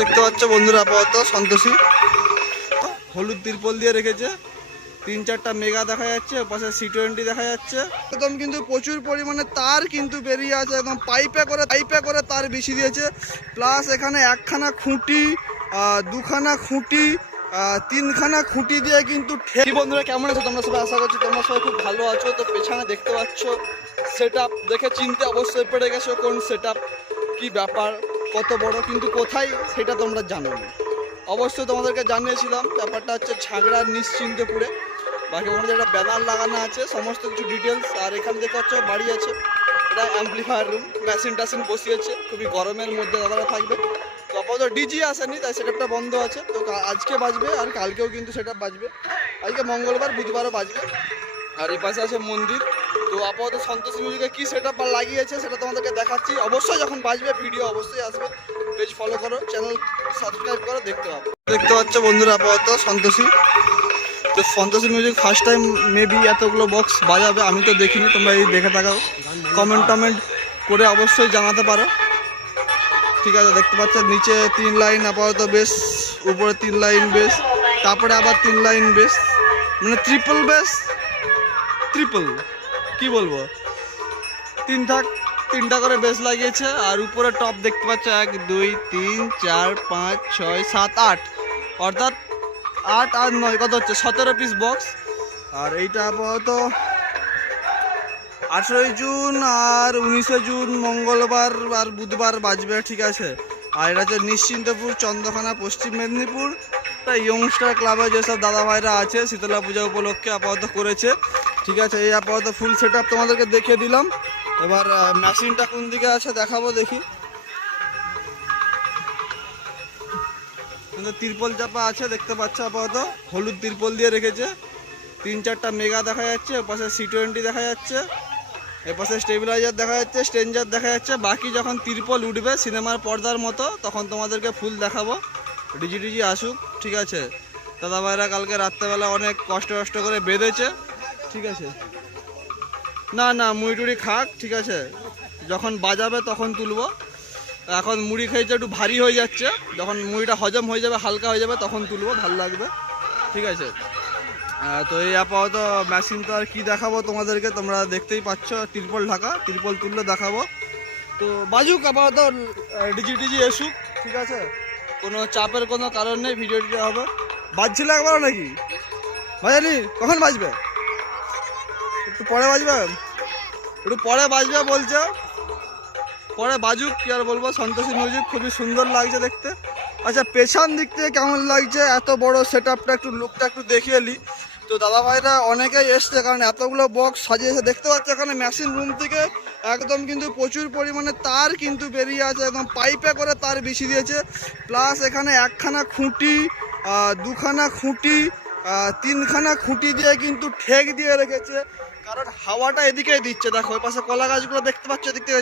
দেখতে পাচ্ছ বন্ধুরা আপাতত সন্তোষী। হলুদ তিরপল দিয়ে রেখেছে। তিন চারটা মেগা দেখা যাচ্ছে পাশে সি টোয়েন্টি দেখা যাচ্ছে। একদম কিন্তু প্রচুর পরিমাণে তার কিন্তু বেরিয়ে আছে, একদম পাইপে করে পাইপে করে তার বেশি দিয়েছে। প্লাস এখানে একখানা খুঁটি দুখানা খুঁটি তিনখানা খুঁটি দিয়ে কিন্তু বন্ধুরা, কেমন আছো? তোমরা সবাই আশা করছি তোমরা সবাই খুব ভালো আছো। তো পেছনে দেখতে পাচ্ছ সেট দেখে চিনতে অবশ্যই পেরে গেছো কোন সেট কি ব্যাপার। কত বড় কিন্তু কোথায় সেটা তোমরা জানো না। অবশ্যই তোমাদেরকে জানিয়েছিলাম, ব্যাপারটা হচ্ছে ঝাগড়ার নিশ্চিন্তপুরে। বাকি ওখানে একটা ব্যানার লাগানো আছে, সমস্ত কিছু ডিটেলস আর এখানে দেখতে পাচ্ছ, বাড়ি আছে, এটা অ্যাম্পলিফায়ার রুম মেশিন টাসিন বসিয়েছে, খুবই গরমের মধ্যে দাদারা থাকবে। তো আপাতত ডিজি আসেনি, তাই সেটআপটা বন্ধ আছে। তো আজকে বাজবে, আর কালকেও কিন্তু সেটা বাজবে। আজকে মঙ্গলবার, বুধবারও বাজবে। আর এই পাশে আছে মন্দির। তো আপাতত সন্তোষ মিউজিকে কী সেট আপ লাগিয়েছে সেটা তোমাদেরকে দেখাচ্ছি। অবশ্যই যখন বাজবে ভিডিও অবশ্যই আসবে। পেজ ফলো করো চ্যানেল সাবস্ক্রাইব করো, দেখতে পাবো। দেখতে পাচ্ছ বন্ধুরা আপাতত সন্তোষী। তো Santoshi music first time maybe এতগুলো বক্স বাজাবে, আমি তো দেখিনি, তোমরা এই দেখে থাকাও কমেন্ট টমেন্ট করে অবশ্যই জানাতে পারো। ঠিক আছে, দেখতে পাচ্ছ, নিচে তিন লাইন আপাতত বেশ, উপরে তিন লাইন বেশ, তারপরে আবার তিন লাইন বেশ। মানে ট্রিপল বেশ ট্রিপল কি বলব? তিন থাক, তিনটা করে বেস লাগিয়েছে, আর উপরে টপ দেখতে পাচ্ছ, এক, দুই, তিন, চার, পাঁচ, ছয়, সাত, আট। অর্থাৎ আট আর নয়, কত হচ্ছে? সতেরো পিস বক্স আর এইটা আপাতত আঠেরোই জুন আর উনিশে জুন, মঙ্গলবার আর বুধবার বাজবে, ঠিক আছে? আর এটা হচ্ছে নিশ্চিন্তপুর চন্দ্রখানা পশ্চিম মেদিনীপুর। তা ইয়ংস্টার ক্লাবে যেসব দাদা ভাইরা আছে, শীতলা পূজা উপলক্ষে আপাতত করেছে। ঠিক আছে, এই আপাতত ফুল সেট তোমাদেরকে দেখিয়ে দিলাম। এবার মেশিনটা কোন দিকে আছে দেখাবো দেখি। তিরপল চাপা আছে, দেখতে পাচ্ছ আপাতত। হলুদ তিরপল দিয়ে রেখেছে। তিন চারটা মেগা দেখা যাচ্ছে পাশে সি টোয়েন্টি দেখা যাচ্ছে, এপাশে স্টেবিলাইজার দেখা যাচ্ছে স্ট্রেঞ্জার দেখা যাচ্ছে। বাকি যখন তিরপল উঠবে সিনেমার পর্দার মতো, তখন তোমাদেরকে ফুল দেখাবো। ডিজি ডিজি আসুক, ঠিক আছে। দাদা ভাইরা কালকে রাত্রেবেলা অনেক কষ্ট কষ্ট করে বেঁধেছে। ঠিক আছে। না না মুড়ি টুড়ি খাক, ঠিক আছে। যখন বাজাবে তখন তুলবো। এখন মুড়ি খেয়েছে একটু ভারী হয়ে যাচ্ছে। যখন মুড়িটা হজম হয়ে যাবে, হালকা হয়ে যাবে, তখন তুলবো, ভালো লাগবে। ঠিক আছে। তো এই আপাতত মেশিন তো আর কি দেখাবো তোমাদেরকে? তোমরা দেখতেই পাচ্ছ, তিরপল ঢাকা। তিরপল তুললে দেখাবো। তো বাজুক, আপাতত ডিজি ডিজি এসুক, ঠিক আছে? কোনো চাপের কোনো কারণ নেই ভিডিও হবে। বাজছিল একবারও নাকি? বাজানি, কখন বাজবে? একটু পরে বাজবে? একটু পরে বাজবে বলছে। পরে বাজুক, কি আর বলব, সন্তোষী মিউজিক খুবই সুন্দর লাগছে দেখতে। আচ্ছা পেছন দিক থেকে কেমন লাগছে? এত বড় সেট একটু, লুকটা একটু দেখিয়ে এলি তো দাদা ভাইরা অনেকেই এসছে, কারণ এতগুলো বক্স সাজিয়েছে। দেখতে পাচ্ছ এখানে মেশিন রুম থেকে একদম কিন্তু প্রচুর পরিমাণে তার কিন্তু বেরিয়ে আছে, একদম পাইপে করে তার বেশি দিয়েছে। প্লাস এখানে একখানা খুঁটি দুখানা খুঁটি তিনখানা খুঁটি দিয়ে কিন্তু ঠেক দিয়ে রেখেছে। কারণ হাওয়াটা এদিকেই দিচ্ছে। দেখো, ওই পাশে কলা গাছগুলো দেখতে পাচ্ছ, এদিক থেকে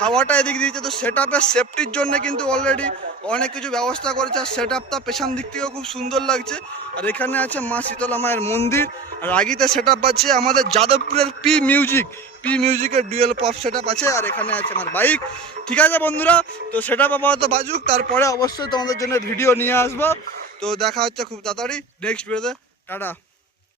হাওয়াটা এদিক দিচ্ছে, তো সেট আপের সেফটির জন্য কিন্তু অলরেডি অনেক কিছু ব্যবস্থা করেছে। আর সেট আপটা পেছন দিক থেকেও খুব সুন্দর লাগছে। আর এখানে আছে মা শীতলা মায়ের মন্দির। আর আগিতে সেট আপ আছে আমাদের যাদবপুরের পি মিউজিক পি মিউজিকের ডুয়েল পপ সেট আছে, আর এখানে আছে আমার বাইক ঠিক আছে বন্ধুরা, তো সেট আপ আপাতত বাজুক। তারপরে অবশ্যই তোমাদের জন্য ভিডিও নিয়ে আসব। তো দেখা হচ্ছে খুব তাড়াতাড়ি। নেক্সট ভিডিওতে টাটা।